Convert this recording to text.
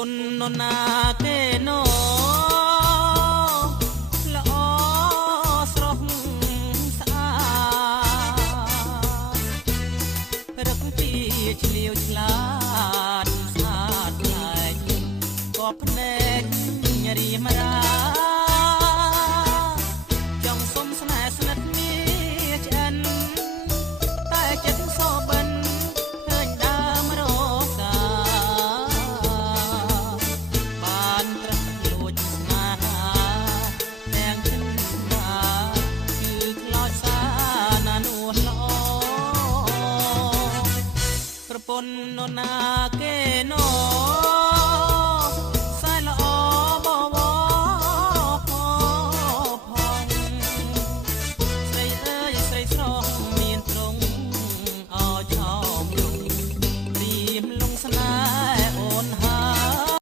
ពន្ធនរណាគេណោល្អស្រស់ស្អាតរឹកពីឆ្លៀវឆ្លាតស្អាតប្លែកក៏ភ្នែករីមរាចង់សុំស្នេហ៍ស្និទ្ធមាឆ្អិនតែចិត្តសបិនឃើញដើមរកាបានត្រឹមលួចស្នេហាទាំងចិនណាគឺខ្លោចសាណានួនល្អប្រពន្ធនរណាគេណោ